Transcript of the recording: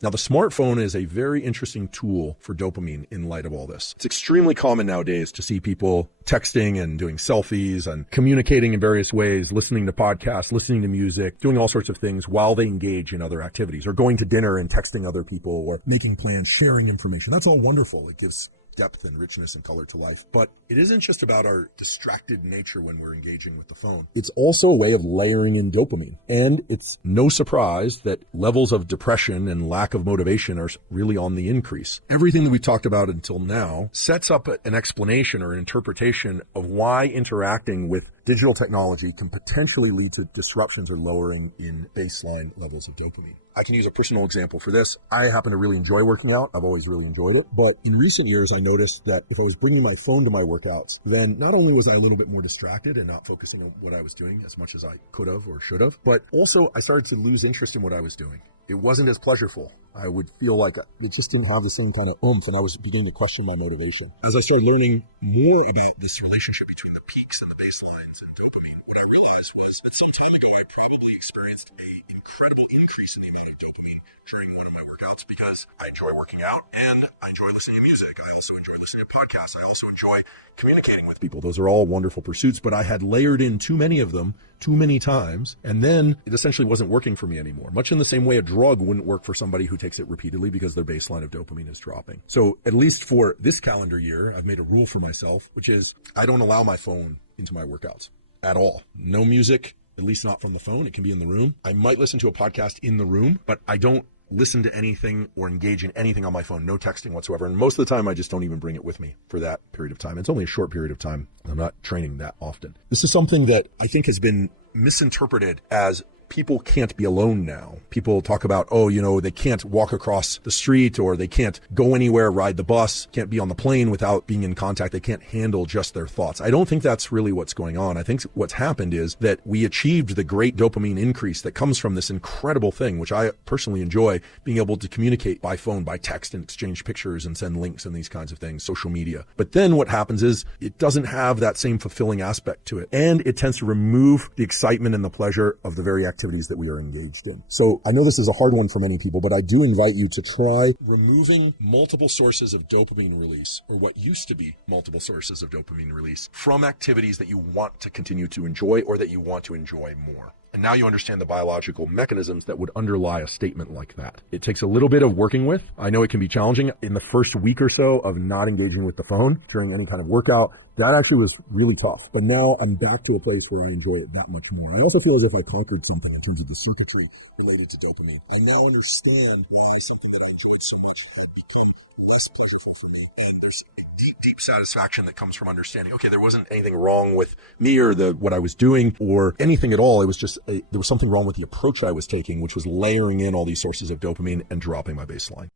Now, the smartphone is a very interesting tool for dopamine in light of all this. It's extremely common nowadays to see people texting and doing selfies and communicating in various ways, listening to podcasts, listening to music, doing all sorts of things while they engage in other activities, or going to dinner and texting other people, or making plans, sharing information. That's all wonderful. It gives depth and richness and color to life. But it isn't just about our distracted nature when we're engaging with the phone. It's also a way of layering in dopamine. And it's no surprise that levels of depression and lack of motivation are really on the increase. Everything that we've talked about until now sets up an explanation or an interpretation of why interacting with digital technology can potentially lead to disruptions or lowering in baseline levels of dopamine. I can use a personal example for this. I happen to really enjoy working out. I've always really enjoyed it. But in recent years, I noticed that if I was bringing my phone to my workouts, then not only was I a little bit more distracted and not focusing on what I was doing as much as I could have or should have, but also I started to lose interest in what I was doing. It wasn't as pleasurable. I would feel like it just didn't have the same kind of oomph, and I was beginning to question my motivation. As I started learning more about this relationship between the peaks and the baselines and dopamine, what I realized was that some time ago I probably experienced an incredible increase in the amount of dopamine during one of my workouts because I enjoy working out and I enjoy listening to music. I also enjoy listening to podcasts. I also enjoy communicating with people. Those are all wonderful pursuits, but I had layered in too many of them too many times, and then it essentially wasn't working for me anymore. Much in the same way a drug wouldn't work for somebody who takes it repeatedly because their baseline of dopamine is dropping. So at least for this calendar year, I've made a rule for myself, which is I don't allow my phone into my workouts at all. No music, at least not from the phone. It can be in the room. I might listen to a podcast in the room, but I don't listen to anything or engage in anything on my phone, no texting whatsoever. And most of the time, I just don't even bring it with me for that period of time. It's only a short period of time. I'm not training that often. This is something that I think has been misinterpreted as people can't be alone now. People talk about, they can't walk across the street, or they can't go anywhere, ride the bus, can't be on the plane without being in contact. They can't handle just their thoughts. I don't think that's really what's going on. I think what's happened is that we achieved the great dopamine increase that comes from this incredible thing, which I personally enjoy, being able to communicate by phone, by text, and exchange pictures and send links and these kinds of things, social media. But then what happens is it doesn't have that same fulfilling aspect to it. And it tends to remove the excitement and the pleasure of the very activities that we are engaged in. So I know this is a hard one for many people, but I do invite you to try removing multiple sources of dopamine release, or what used to be multiple sources of dopamine release, from activities that you want to continue to enjoy or that you want to enjoy more. And now you understand the biological mechanisms that would underlie a statement like that. It takes a little bit of working with. I know it can be challenging in the first week or so of not engaging with the phone during any kind of workout. That actually was really tough. But now I'm back to a place where I enjoy it that much more. I also feel as if I conquered something in terms of the circuitry related to dopamine. I now understand why something that I enjoyed so much had become less pleasurable for me. And there's deep satisfaction that comes from understanding, okay, there wasn't anything wrong with me or what I was doing or anything at all. It was just, there was something wrong with the approach I was taking, which was layering in all these sources of dopamine and dropping my baseline.